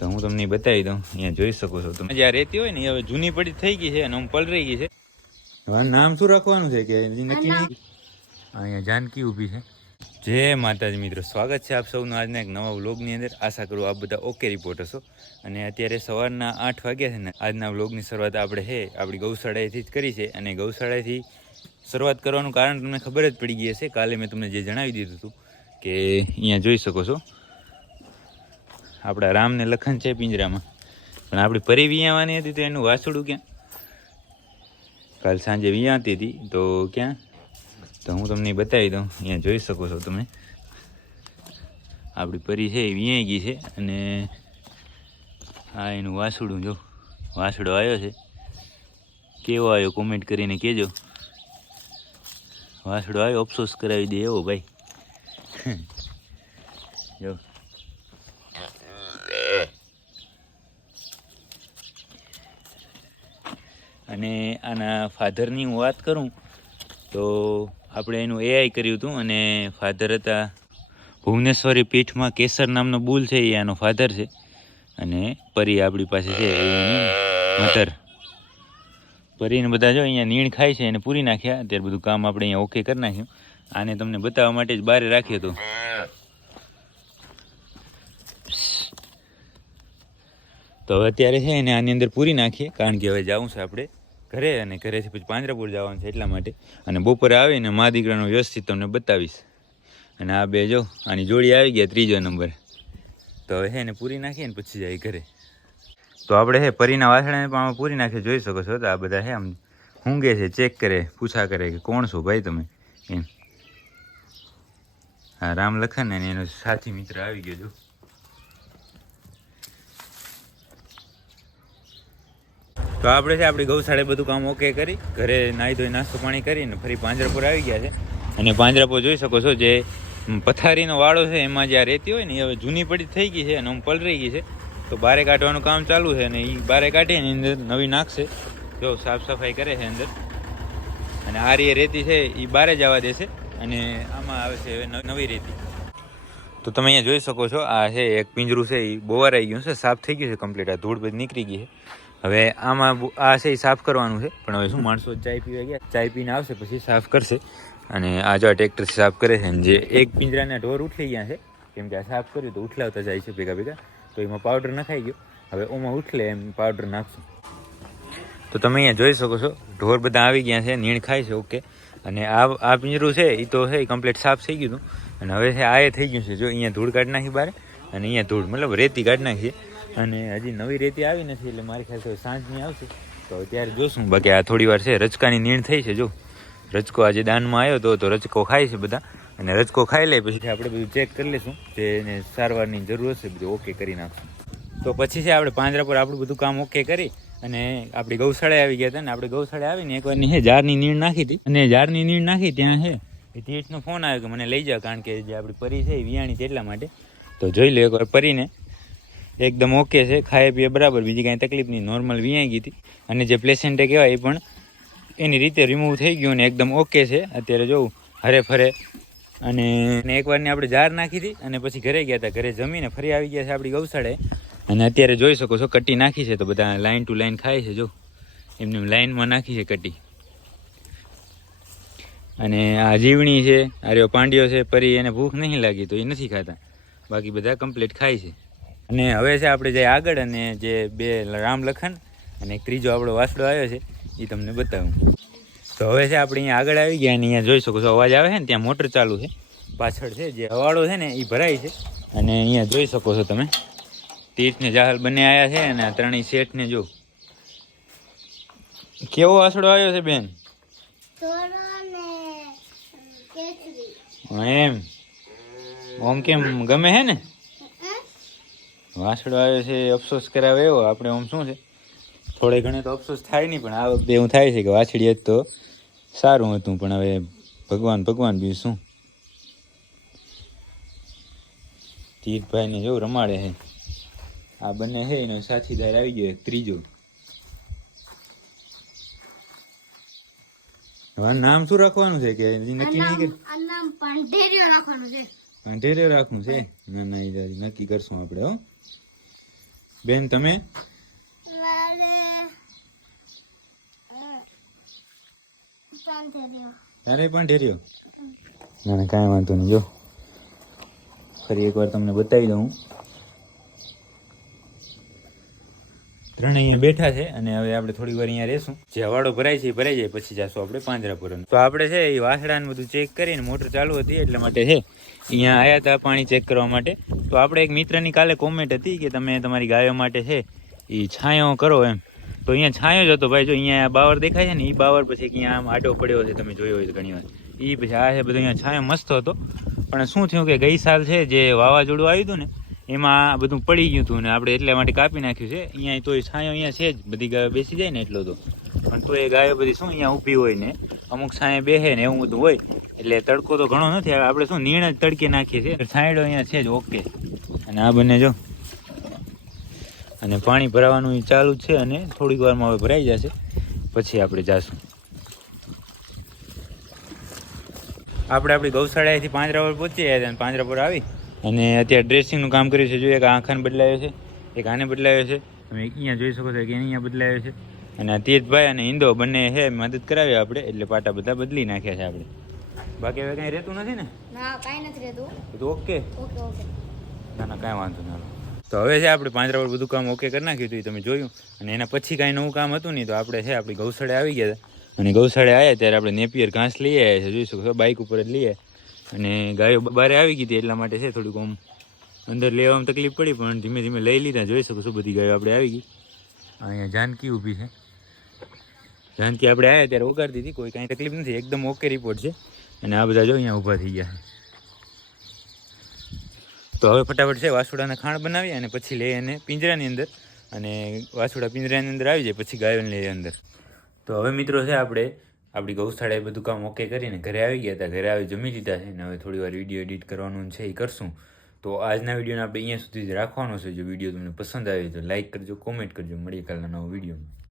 તો હું તમને બતાવી દઉં. અહીંયા જોઈ શકો છો તમે. જ્યાં રહેતી હોય ને હવે જૂની પડી થઈ ગઈ છે અને આમ પલરી ગઈ છે. હવે નામ શું રાખવાનું છે કે નક્કી નહીં? અહીંયા જાનકી ઊભી છે. જય માતાજી મિત્રો સ્વાગત છે આપ સૌનું આજના એક નવા વ્લોગની અંદર. આશા કરું આપ બધા ઓકે રિપોર્ટ હશો. અને અત્યારે સવારના આઠ વાગ્યા છે ને આજના વ્લોગની શરૂઆત આપણે છે આપણી ગૌશાળાએથી જ કરી છે. અને ગૌશાળાએથી શરૂઆત કરવાનું કારણ તમને ખબર જ પડી ગઈ હશે. કાલે મેં તમને જે જણાવી દીધું હતું કે અહીંયા જોઈ શકો છો. આપણા રામને લખન છે પિંજરામાં. પણ આપણી પરી વિયાવાની હતી તો એનું વાસુડું ક્યાં? કાલ સાંજે વિયાતી હતી તો ક્યાં? તો હું તમને બતાવી દઉં, અહીંયા જોઈ શકો છો તમે. આપણી પરી છે એ વિયાઈ ગઈ છે અને આ એનું વાસુડું જો, વાસડો આવ્યો છે. કેવો આવ્યો કોમેન્ટ કરીને કહેજો. વાસડો આવ્યો, અફસોસ કરાવી દે એવો ભાઈ. જો. અને આના ફાધરની હું વાત કરું, તો આપણે એનું એઆઈ કર્યું હતું અને ફાધર હતા ભુવનેશ્વરી પીઠમાં કેસર નામનો બુલ છે, એ આનો ફાધર છે. અને પરી આપણી પાસે છે મધર પરીને બધા જો અહીંયા નીણ ખાય છે, એને પૂરી નાખ્યા. અત્યારે બધું કામ આપણે અહીંયા ઓકે કરી નાખ્યું. આને તમને બતાવવા માટે જ બહાર રાખ્યો હતો. તો અત્યારે છે એને આની અંદર પૂરી નાખીએ, કારણ કે હવે જવું છે આપણે. ઘરે અને ઘરેથી પછી પાંજરાપુર જવાનું છે એટલા માટે. અને બપોરે આવીને મા દીકરાનો વ્યવસ્થિત તમને બતાવીશ. અને આ બે જો, આની જોડી આવી ગયા ત્રીજો નંબર. તો હવે હે એને પૂરી નાખીએ ને પછી જાય ઘરે. તો આપણે હે પરીના વાસણાને પણ આમાં પૂરી નાખી જોઈ શકો છો તો આ બધા હે આમ ઊંઘે છે, ચેક કરે, પૂછા કરે કે કોણ છો ભાઈ તમે? એમ. હા રામ લખન અને એનો સાથી મિત્ર આવી ગયો જો. તો આપણે છે, આપણી ગૌશાળે બધું કામ ઓકે કરી, ઘરે નાહી ધોઈ નાસ્તો પાણી કરીને ફરી પાંજરાપુર આવી ગયા છે. અને પાંજરાપુર જોઈ શકો છો જે પથારીનો વાળો છે, એમાં જ્યાં રહેતી હોય ને, એ હવે જૂની પડી થઈ ગઈ છે અને આમ પલરી ગઈ છે. તો બારે કાઢવાનું કામ ચાલુ છે અને એ બારે કાઢીને અંદર નવી નાખશે. જો, સાફ સફાઈ કરે છે અંદર. અને આ રીએ રેતી છે એ બારે જવા દેશે. અને આમાં આવે છે હવે નવી રેતી. તો તમે અહીંયા જોઈ શકો છો, આ છે, એક પિંજરું છે એ બોવારાઈ ગયું છે, સાફ થઈ ગયું છે કમ્પ્લીટ આ ધૂળ બધી નીકળી ગઈ છે. હવે આમાં આ છે એ સાફ કરવાનું છે. પણ હવે શું, માણસો ચાય પીવા ગયા, ચાય પીને આવશે પછી સાફ કરશે. અને આ જો ટ્રેક્ટરથી સાફ કરે છે જે એક પિંજરાના ઢોર ઉઠી ગયા છે, કેમ કે આ સાફ કર્યું તો ઉઠલાવતા જાય છે ભેગા ભેગા, તો એમાં પાવડર નખાઈ ગયો. હવે ઓમાં ઉઠલે એમ પાવડર નાખશું. તો તમે અહીંયા જોઈ શકો છો, ઢોર બધા આવી ગયા છે, નીણ ખાય છે ઓકે અને આ આ પિંજરું છે એ તો છે કમ્પ્લીટ સાફ થઈ ગયું હતું. અને હવે છે, આ એ થઈ ગયું છે, જો અહીંયા ધૂળ કાઢી નાખી બારે, અને અહીંયા ધૂળ, મતલબ રેતી કાઢી નાખી છે. અને હજી નવી રેતી આવી નથી એટલે મારી ખ્યાલ સાંજની આવશે. તો ત્યારે જોશું. બાકી આ થોડી વાર છે રચકાની નીણ થઈ છે, જો. રચકો આજે દાનમાં આવ્યો હતો તો રચકો ખાય છે બધા. અને રચકો ખાઈ લે, પછી આપણે બધું ચેક કરી લઈશું. જે એને સારવારની જરૂર હશે, બધું ઓકે કરી નાખશું. તો પછી છે, આપણે પાંજરા પર આપણું બધું કામ ઓકે કરી અને આપણી ગૌશાળા આવી ગયા હતા ને, આપણે ગૌશાળા આવીને એકવારની હે ઝાડની નીણ નાખી હતી. અને ઝાડની નીણ નાખી ત્યાં છે, એ તીર્થનો ફોન આવ્યો કે મને લઈ જાઓ, કારણ કે જે આપણી પરી છે, એ વિયાણી છે એટલા માટે. તો જોઈ લો એકવાર પરીને એકદમ ઓકે છે. ખાઈ પીએ બરાબર. બીજી કાંઈ તકલીફ નહીં. નોર્મલ વિયાઈ ગઈ હતી. અને જે પ્લેસેન્ટે કહેવાય એ પણ એની રીતે રિમૂવ થઈ ગયું અને એકદમ ઓકે છે. અત્યારે જોઉં, હરે ફરે. અને એકવારની આપણે જાર નાખી હતી અને પછી ઘરે ગયા હતા. ઘરે જમીને ફરી આવી ગયા છે આપણી ગૌશાળાએ અને અત્યારે જોઈ શકો છો કટ્ટી નાખી છે તો બધા લાઈન ટુ લાઈન ખાય છે જો એમને લાઈનમાં નાખી છે કટ્ટી અને આ જીવણી છે આર્યો પાંડ્યો છે, પરી એને ભૂખ નહીં લાગી તો એ નથી ખાતા. બાકી બધા કમ્પ્લીટ ખાય છે. અને હવે છે આપણે જે આગળ અને જે બે રામ લખન અને એક ત્રીજો આપણો વાસડો આવ્યો છે એ તમને બતાવું. તો હવે છે આપણે અહીંયા આગળ આવી ગયા અને અહીંયા જોઈ શકો છો અવાજ આવે છે ને ત્યાં મોટર ચાલુ છે. પાછળ છે જે હવાડો છે ને એ ભરાય છે. અને અહીંયા જોઈ શકો છો તમે તીર્થ ને જાહલ બંને આવ્યા છે અને આ ત્રણેય શેઠ ને જો. કેવો વાસડો આવ્યો છે બેન? એમ. ઓમ કેમ ગમે હે ને? વાસડો આવ્યો છે અફસોસ કરાવે એવો આપણે આમ શું છે? થોડે ઘણે તો અફસોસ થાય નહીં પણ આ વખતે એવું થાય છે કે વાછડી જ તો સારું હતું પણ હવે ભગવાન ભગવાન બી શું? તીર્થભાઈને જો રમાડે છે. આ બંને છે એનો સાથીદાર આવી ગયો ત્રીજો. હવે નામ શું રાખવાનું છે કે નક્કી નહીં કે નામ પાંઢેરિયો નાખવાનું છે. પાંઢેરે રાખવું છે? ના ના નક્કી કરશું આપણે હો. બેન તમે? તારે પણ ઢેર્યો ના કાંઈ વાંધો નહીં. જો ફરી એકવાર તમને બતાવી દઉં. ત્રણે અહીંયા બેઠા છે અને હવે આપણે થોડી વાર અહીંયા રહેશું જે હવાડો ભરાય છે એ ભરાઈ જાય, પછી જશું આપણે પાંજરાપુર તો આપણે છે એ વાસડા ને બધું ચેક કરીને મોટર ચાલુ હતી એટલા માટે છે અહીંયા આવ્યા હતા પાણી ચેક કરવા માટે. તો આપણે એક મિત્રની કાલે કોમેન્ટ હતી કે તમે તમારી ગાયો માટે છે એ છાંયો કરો એમ. તો અહીંયા છાંયો જ હતો ભાઈ, જો અહીંયા બાવર દેખાય છે ને એ બાવર પછી અહીંયા આમ આડો પડ્યો છે, તમે જોયો હોય તો ઘણી વાર એ પછી આ છે બધો અહીંયા છાંયો મસ્ત હતો. પણ શું થયું કે ગઈ સાલ છે જે વાવાઝોડું આવ્યું હતું ને એમાં બધું પડી ગયું હતું ને આપણે એટલા માટે કાપી નાખ્યું છે. અહીંયા તોય છાંયો અહીંયા છે જ. બધી ગાયો બેસી જાય ને એટલો તો. પણ તો એ ગાયો બધી શું અહીંયા ઊભી હોય ને? અમુક છાંયે બેસે ને એવું બધું હોય. એટલે તડકો તો ઘણો નથી. આવે આપણે શું નીણ જ તડકે નાખીએ છીએ. છાંયડો અહીંયા છે જ, ઓકે. અને આ બંને જો. અને પાણી ભરાવાનું ચાલુ છે અને થોડીક વારમાં હવે ભરાઈ જશે. પછી આપણે જાશું. આપણે આપણી ગૌશાળાએથી પાંજરાપુર પહોંચી ગયા હતા અને પાંજરાપુર આવી? અને અત્યારે ડ્રેસિંગનું કામ કર્યું છે. જોઈએ એક આંખાને બદલાયો છે એક આને બદલાયો છે. તમે અહીંયા જોઈ શકો છો કે અહીંયા બદલાયો છે. અને તીર્થભાઈ અને હિન્દો બંને હે મદદ કરાવી આપણે એટલે પાટા બધા બદલી નાખ્યા છે આપણે. બાકી હવે કાંઈ રહેતું નથી ને? ના કાંઈ નથી રહેતું. બધું ઓકે? Okay okay. ના ના કાંઈ વાંધો ના તો હવે છે આપણે પાંજરા પર બધું કામ ઓકે કરી નાખ્યું હતું તમે જોયું. અને એના પછી કાંઈ નવું કામ હતું નહીં તો આપણે છે આપણી ગૌશાળે આવી ગયા હતા. અને ગૌશાળે આવ્યા ત્યારે આપણે નેપિયર ઘાસ લઈ આવ્યા છે જોઈ શકો છો બાઇક ઉપર જ લઈએ અને ગાયો બહાર આવી ગઈ હતી એટલા માટે છે થોડુંક આમ અંદર લેવામાં તકલીફ પડી, પણ ધીમે ધીમે લઈ લીધા, જોઈ શકો છો બધી ગાયો આપણે આવી ગઈ. અહીંયા જાનકી ઊભી છે. જાનકી આપણે આવ્યા ત્યારે ઉગાડતી હતી કોઈ કાંઈ તકલીફ નથી, એકદમ ઓકે રિપોર્ટ છે. અને આ બધા જો અહીંયા ઊભા થઈ ગયા તો હવે ફટાફટ છે વાસુડાના ખાણ બનાવી અને પછી લઈ અને પિંજરાની અંદર. અને વાસુડા પિંજરાની અંદર આવી જાય, પછી ગાયોને લઈ અંદર. તો હવે મિત્રો છે આપણે આપણી ગૌશાળાએ બધું કામ ઓકે કરીને ઘરે આવી ગયા હતા. ઘરે આવી જમી લીધા છે અને હવે થોડી વાર વીડિયો એડિટ કરવાનું છે એ કરશું. તો આજના વિડીયોને આપણે અહીંયા સુધી જ રાખવાનો છે. જો વીડિયો તમને પસંદ આવે તો લાઇક કરજો કોમેન્ટ કરજો. મળીએ કાલના નવો વીડિયો